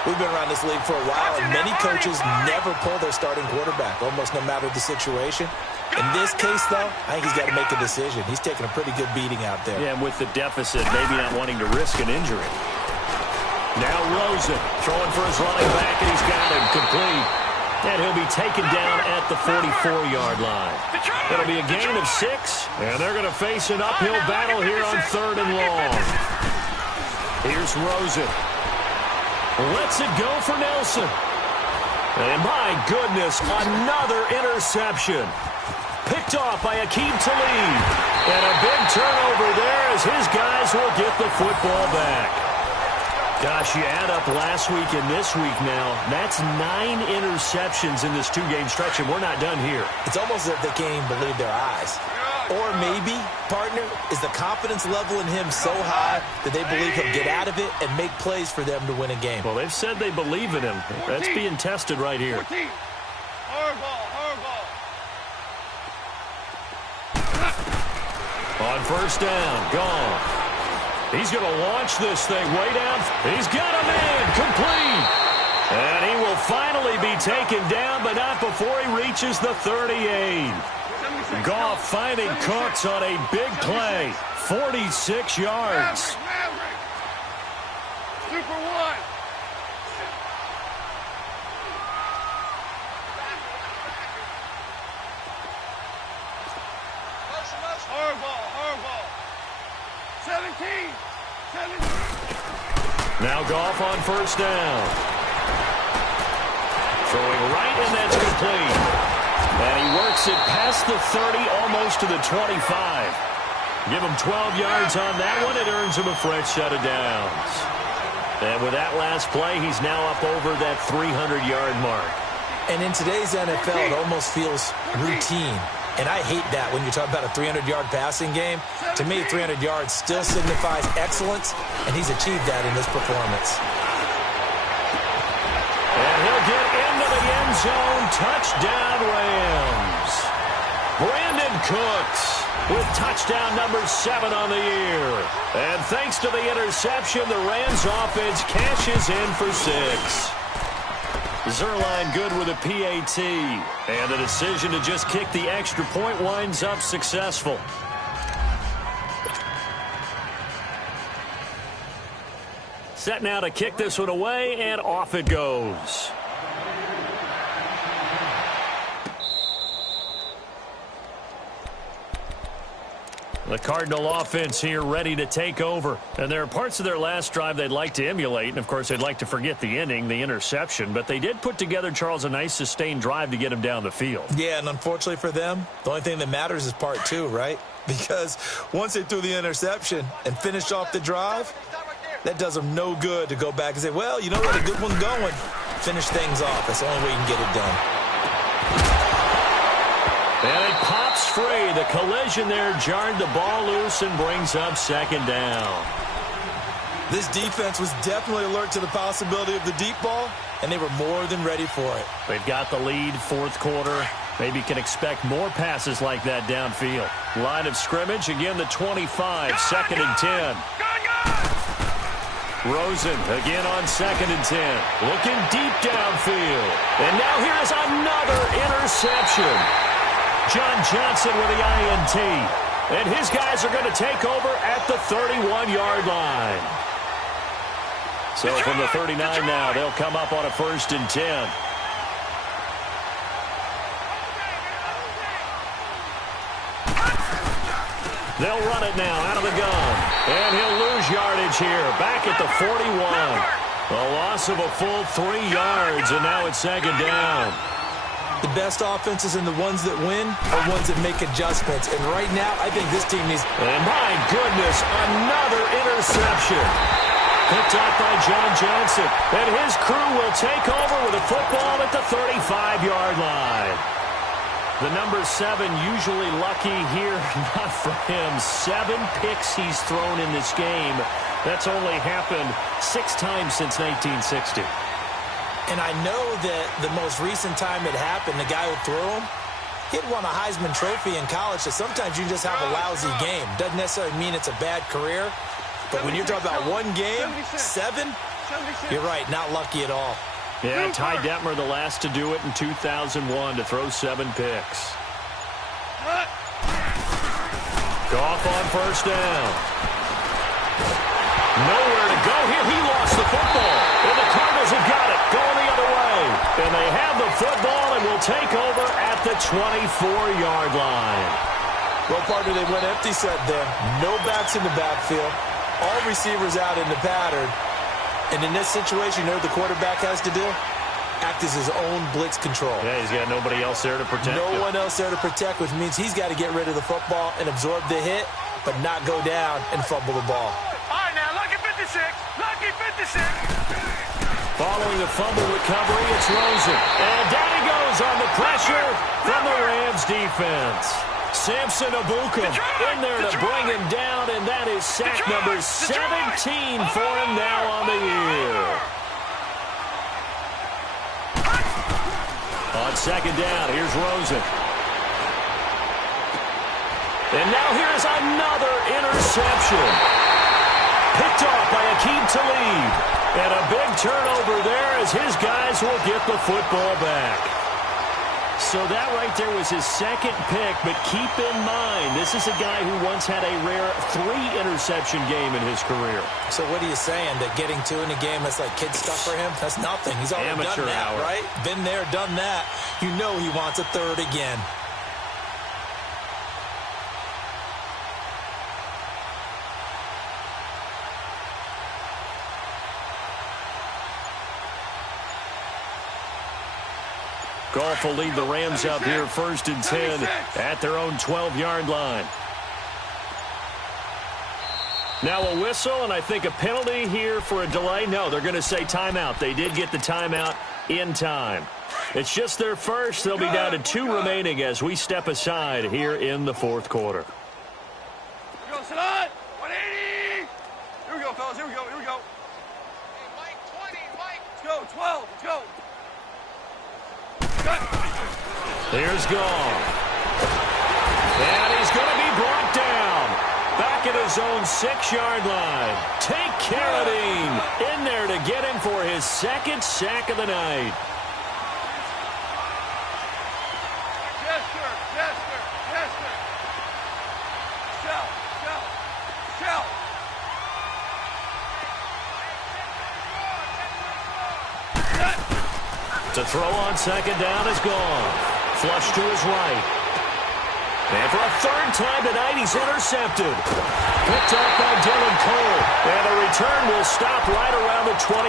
We've been around this league for a while, and many coaches never pull their starting quarterback, almost no matter the situation. In this case, though, I think he's got to make a decision. He's taking a pretty good beating out there. Yeah, and with the deficit, maybe not wanting to risk an injury. Now Rosen throwing for his running back, and he's got him complete. And he'll be taken down at the 44-yard line. It'll be a gain of 6, and they're going to face an uphill battle here on 3rd and long. Here's Rosen. Lets it go for Nelson. And my goodness, another interception. Picked off by Akeem Talib. And a big turnover there as his guys will get the football back. Gosh, you add up last week and this week now, that's 9 interceptions in this 2-game stretch, and we're not done here. It's almost as if they can't even believe their eyes. Or maybe, partner, is the confidence level in him so high that they believe he'll get out of it and make plays for them to win a game. Well, they've said they believe in him. That's being tested right here. 14. Hard ball, hard ball. On first down, gone. He's going to launch this thing way down. He's got a man, complete. And he will finally be taken down, but not before he reaches the 38. Goff finding Cooks on a big play. 46 yards. Maverick. Super one. Hard ball, hard ball. 17. Now Goff on first down. Throwing right, and that's complete. And he works it past the 30, almost to the 25. Give him 12 yards on that one. It earns him a fresh set of downs. And with that last play, he's now up over that 300-yard mark. And in today's NFL, it almost feels routine. And I hate that when you're talking about a 300-yard passing game. To me, 300 yards still signifies excellence, and he's achieved that in this performance. And he'll get into the end zone. Touchdown, Rams. Brandon Cooks with touchdown number 7 on the year. And thanks to the interception, the Rams offense cashes in for 6. Zerline good with a PAT. And the decision to just kick the extra point winds up successful. Set now to kick this one away, and off it goes. The Cardinal offense here ready to take over. And there are parts of their last drive they'd like to emulate. And, of course, they'd like to forget the inning, the interception. But they did put together, Charles, a nice sustained drive to get him down the field. Yeah, and unfortunately for them, the only thing that matters is part 2, right? Because once they threw the interception and finished off the drive, that does them no good to go back and say, well, you know what, a good one going. Finish things off. That's the only way you can get it done. And it pops free. The collision there jarred the ball loose and brings up second down. This defense was definitely alert to the possibility of the deep ball, and they were more than ready for it. They've got the lead, fourth quarter. Maybe can expect more passes like that downfield. Line of scrimmage, again the 25, second and 10. Rosen again on second and 10. Looking deep downfield. And now here's another interception. John Johnson with the INT. And his guys are going to take over at the 31-yard line. So from the 39 now, they'll come up on a first and 10. They'll run it now out of the gun. And he'll lose yardage here. Back at the 41. A loss of a full 3 yards, and now it's second down. The best offenses and the ones that win are ones that make adjustments. And right now, I think this team needs... And my goodness, another interception. Picked up by John Johnson. And his crew will take over with a football at the 35-yard line. The number 7 usually lucky here. Not for him. 7 picks he's thrown in this game. That's only happened 6 times since 1960. And I know that the most recent time it happened, the guy who threw him, he'd won a Heisman Trophy in college, so sometimes you just have a lousy game. Doesn't necessarily mean it's a bad career, but when you're talking about one game, 7, you're right, not lucky at all. Yeah, Ty Detmer, the last to do it in 2001, to throw 7 picks. Goff on first down. Nowhere to go here. He lost the football. And the Cardinals have got it. Going the other way. And they have the football and will take over at the 24-yard line. Well, partner, they went empty set there. No backs in the backfield. All receivers out in the pattern. And in this situation, you know what the quarterback has to do? Act as his own blitz control. Yeah, he's got nobody else there to protect him. No one else there to protect, which means he's got to get rid of the football and absorb the hit, but not go down and fumble the ball. All right, now, lucky 56. Lucky 56. Following the fumble recovery, it's Rosen. And down he goes on the pressure from the Rams defense. Samson Ibuka in there to bring him down, and that is sack number 17 for him now on the year. On second down, here's Rosen. And now here's another interception. Picked off by Aqib Talib. And a big turnover there as his guys will get the football back. So that right there was his second pick, but keep in mind, this is a guy who once had a rare 3-interception game in his career. So what are you saying, that getting 2 in a game, that's like kid stuff for him? That's nothing. He's already Amateur done that, hour. right? Been there, done that. You know he wants a third again. Goff will lead the Rams out here 1st and 10 at their own 12-yard line. Now a whistle, and I think a penalty here for a delay. No, they're going to say timeout. They did get the timeout in time. It's just their first. They'll be down to 2 remaining as we step aside here in the 4th quarter. Here we go, Salah. 180. Here we go, fellas. Here we go. Here we go. Hey, Mike, 20, Mike. Let's go, 12. Let's go. Here's Goff. And he's going to be brought down. Back at his own 6-yard line. Take Carradine in there to get him for his 2nd sack of the night. Yes, sir. Yes, sir. Yes, sir. Shout. Shout. Shout. To throw on 2nd down is gone. Flush to his right. And for a 3rd time tonight, he's intercepted. Picked up by Dylan Cole. And the return will stop right around the 25.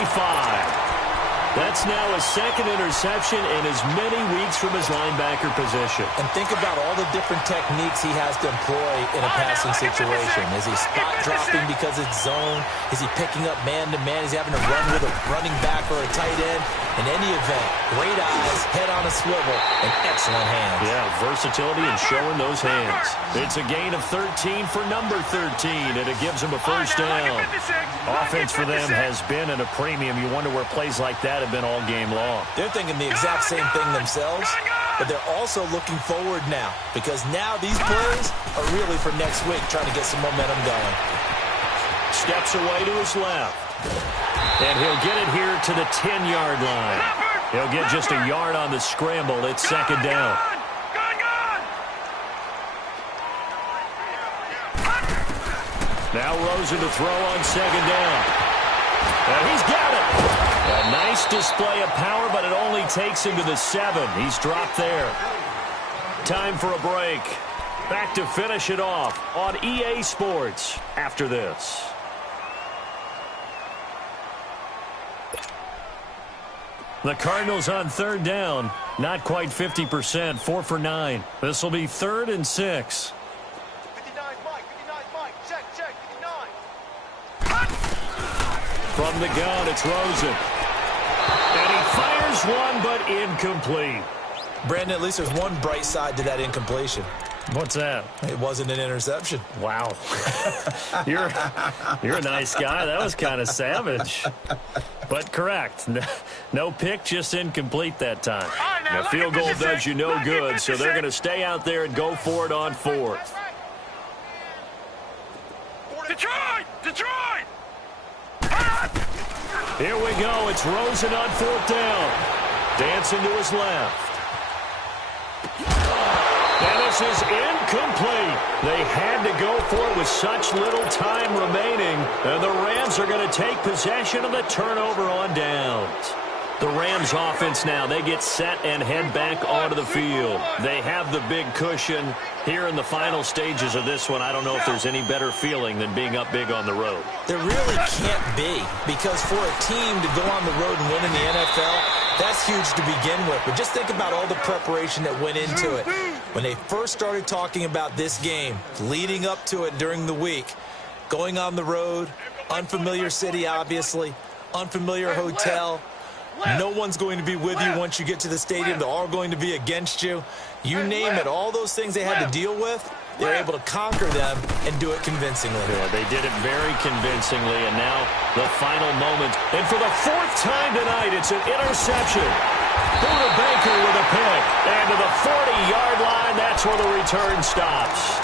That's now his 2nd interception in as many weeks from his linebacker position. And think about all the different techniques he has to employ in a passing situation. Is he spot dropping because it's zone? Is he picking up man-to-man? Is he having to run with a running back or a tight end? In any event, great eyes, head on a swivel, and excellent hands. Yeah, versatility and showing those hands. It's a gain of 13 for number 13, and it gives him a 1st down. Offense for them has been at a premium. You wonder where plays like that have been all game long. They're thinking the exact same thing themselves, but they're also looking forward now, because now these plays are really for next week, trying to get some momentum going. Steps away to his left. And he'll get it here to the 10-yard line. He'll get just a yard on the scramble. It's 2nd down. Now Rosen to throw on 2nd down. And he's got it. A nice display of power, but it only takes him to the 7. He's dropped there. Time for a break. Back to finish it off on EA Sports after this. The Cardinals on 3rd down. Not quite 50%. 4 for 9. This will be 3rd and 6. 59, Mike. 59, Mike. Check, check. 59. From the gun, it's Rosen. And he fires one, but incomplete. Brandon, at least there's one bright side to that incompletion. What's that? It wasn't an interception. Wow. You're a nice guy. That was kind of savage. But correct. No pick, just incomplete that time. The field goal does you no good, so they're going to stay out there and go for it on 4th. Detroit! Detroit! Here we go. It's Rosen on 4th down. Dancing to his left. And this is incomplete. They had to go for it with such little time remaining. And the Rams are going to take possession of the turnover on downs. The Rams offense now, they get set and head back onto the field. They have the big cushion here in the final stages of this one. I don't know if there's any better feeling than being up big on the road. There really can't be, because for a team to go on the road and win in the NFL, that's huge to begin with. But just think about all the preparation that went into it. When they first started talking about this game, leading up to it during the week, going on the road, unfamiliar city, obviously, unfamiliar hotel, No one's going to be with you once you get to the stadium. They're all going to be against you. You name it, all those things they had to deal with, they're able to conquer them and do it convincingly. Yeah, they did it very convincingly, and now the final moment. And for the fourth time tonight, it's an interception. Buda Baker with a pick. And to the 40-yard line, that's where the return stops.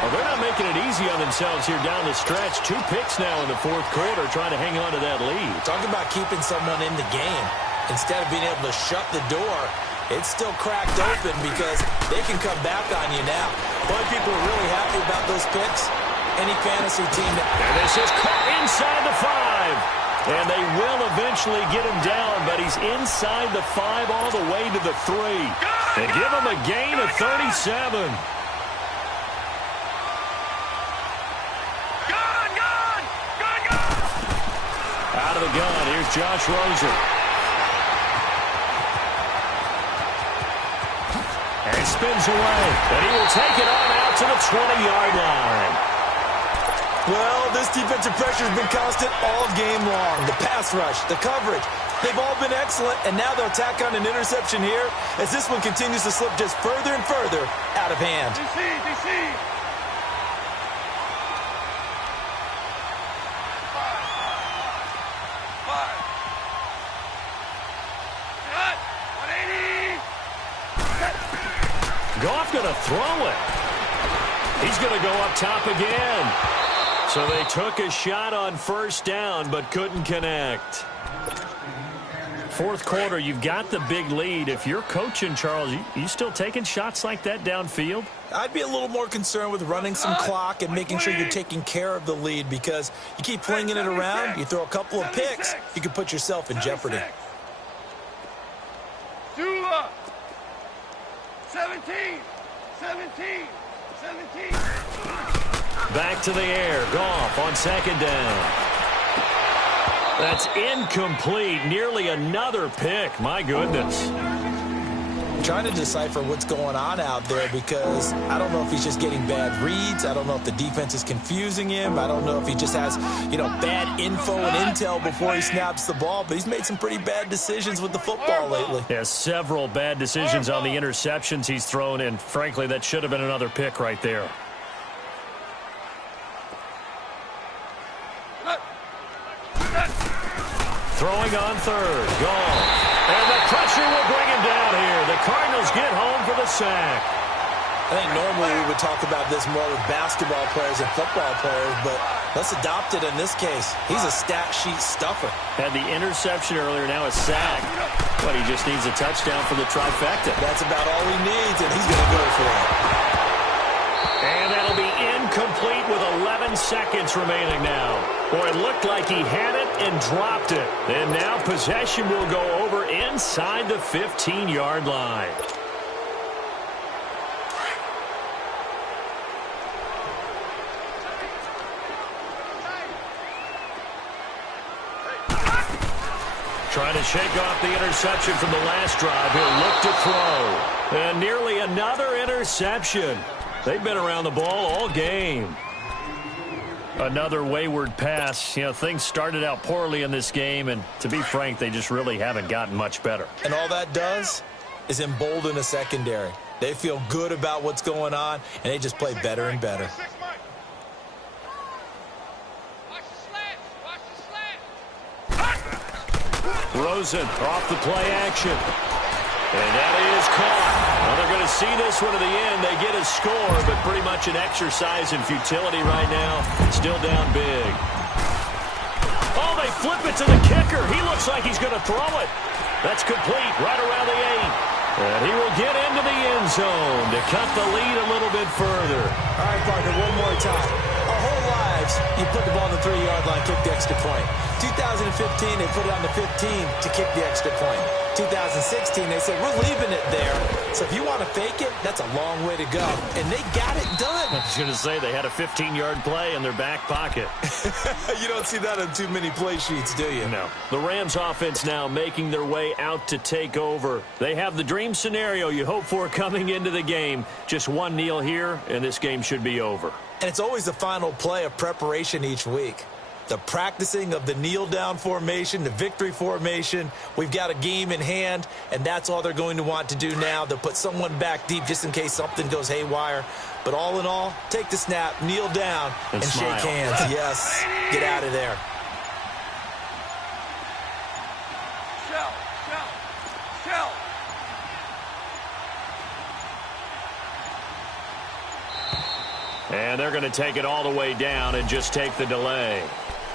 Well, they're not making it easy on themselves here down the stretch. 2 picks now in the fourth quarter, trying to hang on to that lead. Talk about keeping someone in the game. Instead of being able to shut the door, it's still cracked open because they can come back on you now. Boy, people are really happy about those picks. Any fantasy team that... And this is caught inside the 5. And they will eventually get him down, but he's inside the 5 all the way to the 3. They give him a gain of 37. Out of the gun, here's Josh Rosen. And spins away. And he will take it on out to the 20-yard line. Well, this defensive pressure has been constant all game long. The pass rush, the coverage, they've all been excellent, and now they'll tack on an interception here as this one continues to slip just further and further out of hand. DC. Goff going to throw it. He's going to go up top again. So they took a shot on first down, but couldn't connect. Fourth quarter, you've got the big lead. If you're coaching, Charles, you still taking shots like that downfield? I'd be a little more concerned with running some clock and making sure you're taking care of the lead, because you keep flinging it around, you throw a couple of picks, you can put yourself in jeopardy. 17. Back to the air. Goff on second down. That's incomplete. Nearly another pick. My goodness. I'm trying to decipher what's going on out there, because I don't know if he's just getting bad reads. I don't know if the defense is confusing him. I don't know if he just has, bad info and intel before he snaps the ball. But he's made some pretty bad decisions with the football lately. Yeah, several bad decisions on the interceptions he's thrown, and frankly, that should have been another pick right there. Throwing on third. Goff. And the pressure will bring him down here. The Cardinals get home for the sack. I think normally we would talk about this more with basketball players and football players, but let's adopt it in this case. He's a stat sheet stuffer. Had the interception earlier, now a sack. But he just needs a touchdown for the trifecta. That's about all he needs, and he's going to go for it. And that'll be incomplete with 11 seconds remaining now. Boy, it looked like he had it and dropped it. And now possession will go over inside the 15-yard line. Trying to shake off the interception from the last drive. He'll look to throw. And nearly another interception. They've been around the ball all game. Another wayward pass. Things started out poorly in this game, and to be frank, they just really haven't gotten much better. And all that does is embolden a secondary. They feel good about what's going on, and they just play better and better. Rosen off the play action. And that is caught. Well, they're going to see this one to the end. They get a score, but pretty much an exercise in futility right now. Still down big. Oh, they flip it to the kicker. He looks like he's going to throw it. That's complete right around the 8. And he will get into the end zone to cut the lead a little bit further. All right, partner, one more time. Our whole lives, you put the ball on the 3-yard line, kick the extra point. 2015, they put it on the 15 to kick the extra point. 2016, they said, we're leaving it there. So if you want to fake it, that's a long way to go. And they got it done. I was going to say, they had a 15-yard play in their back pocket. You don't see that on too many play sheets, do you? No. The Rams offense now making their way out to take over. They have the dream scenario you hope for coming into the game. Just one kneel here, and this game should be over. And it's always the final play of preparation each week. the practicing of the kneel-down formation, the victory formation. We've got a game in hand, and that's all they're going to want to do now. They'll put someone back deep just in case something goes haywire. But all in all, take the snap, kneel down, and shake hands. Yes, get out of there. And they're going to take it all the way down and just take the delay.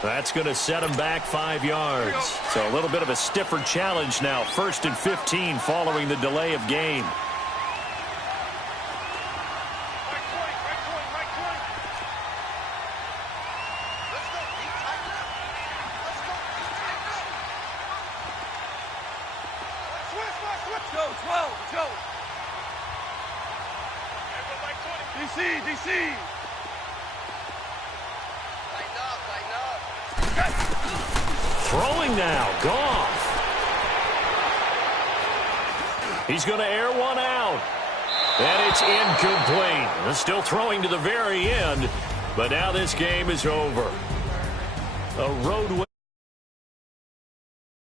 That's going to set them back 5 yards. So a little bit of a stiffer challenge now. 1st and 15 following the delay of game. DC. Throwing now, Goff. He's going to air one out. And it's incomplete. Still throwing to the very end, but now this game is over. A road win.